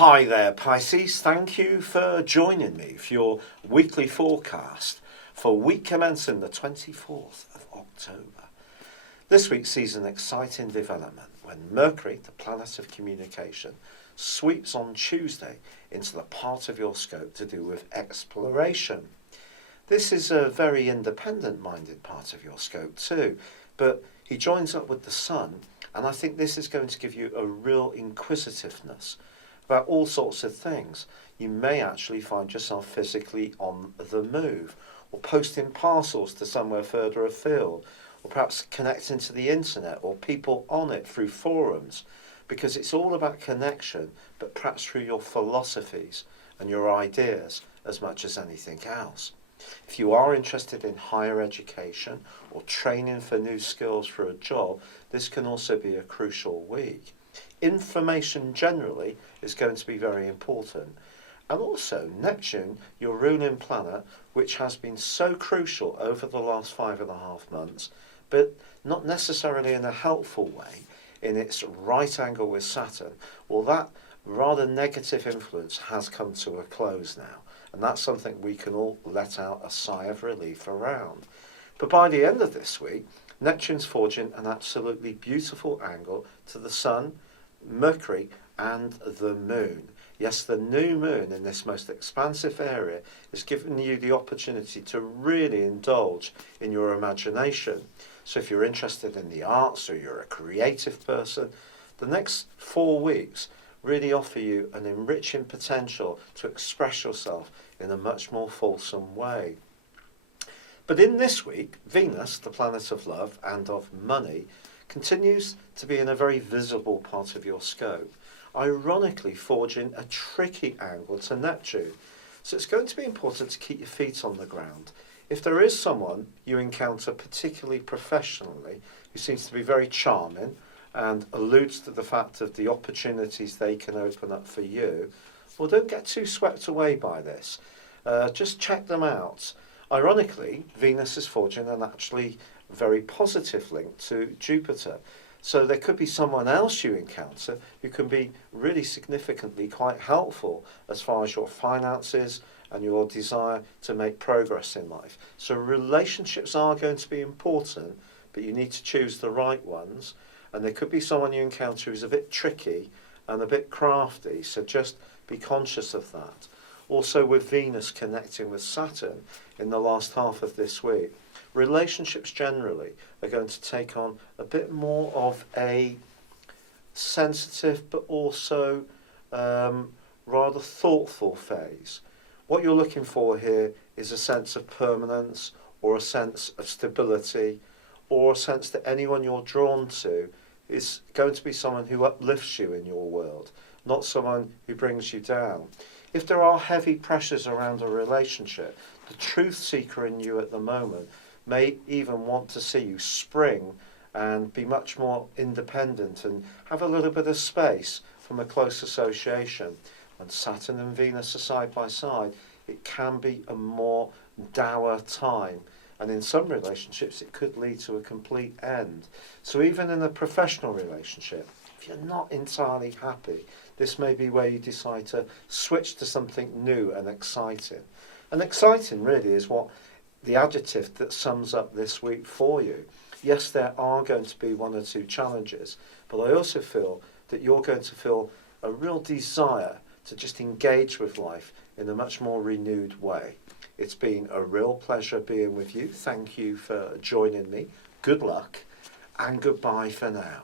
Hi there, Pisces. Thank you for joining me for your weekly forecast for week commencing the 24th of October. This week sees an exciting development when Mercury, the planet of communication, sweeps on Tuesday into the part of your scope to do with exploration. This is a very independent-minded part of your scope too, but he joins up with the Sun, and I think this is going to give you a real inquisitiveness about all sorts of things. You may actually find yourself physically on the move, or posting parcels to somewhere further afield, or perhaps connecting to the internet or people on it through forums, because it's all about connection, but perhaps through your philosophies and your ideas as much as anything else. If you are interested in higher education or training for new skills for a job, this can also be a crucial week. Information generally is going to be very important. And also Neptune, your ruling planet, which has been so crucial over the last 5.5 months, but not necessarily in a helpful way, in its right angle with Saturn, well, that rather negative influence has come to a close now. And that's something we can all let out a sigh of relief around. But by the end of this week, Neptune's forging an absolutely beautiful angle to the Sun, Mercury and the Moon. Yes, the new moon in this most expansive area is giving you the opportunity to really indulge in your imagination. So if you're interested in the arts or you're a creative person, the next 4 weeks really offer you an enriching potential to express yourself in a much more fulsome way. But in this week, Venus, the planet of love and of money, continues to be in a very visible part of your scope, ironically forging a tricky angle to Neptune. So it's going to be important to keep your feet on the ground. If there is someone you encounter particularly professionally who seems to be very charming and alludes to the fact of the opportunities they can open up for you, well, don't get too swept away by this. Just check them out. Ironically, Venus is forging an actually very positive link to Jupiter. So there could be someone else you encounter who can be really significantly quite helpful as far as your finances and your desire to make progress in life. So relationships are going to be important, but you need to choose the right ones. And there could be someone you encounter who's a bit tricky and a bit crafty, so just be conscious of that. Also with Venus connecting with Saturn in the last half of this week, relationships generally are going to take on a bit more of a sensitive but also rather thoughtful phase. What you're looking for here is a sense of permanence or a sense of stability or a sense that anyone you're drawn to is going to be someone who uplifts you in your world, not someone who brings you down. If there are heavy pressures around a relationship, the truth seeker in you at the moment may even want to see you spring and be much more independent and have a little bit of space from a close association. When Saturn and Venus are side by side, it can be a more dour time. And in some relationships, it could lead to a complete end. So even in a professional relationship, if you're not entirely happy, this may be where you decide to switch to something new and exciting. And exciting really is what the adjective that sums up this week for you. Yes, there are going to be 1 or 2 challenges, but I also feel that you're going to feel a real desire to just engage with life in a much more renewed way. It's been a real pleasure being with you. Thank you for joining me. Good luck and goodbye for now.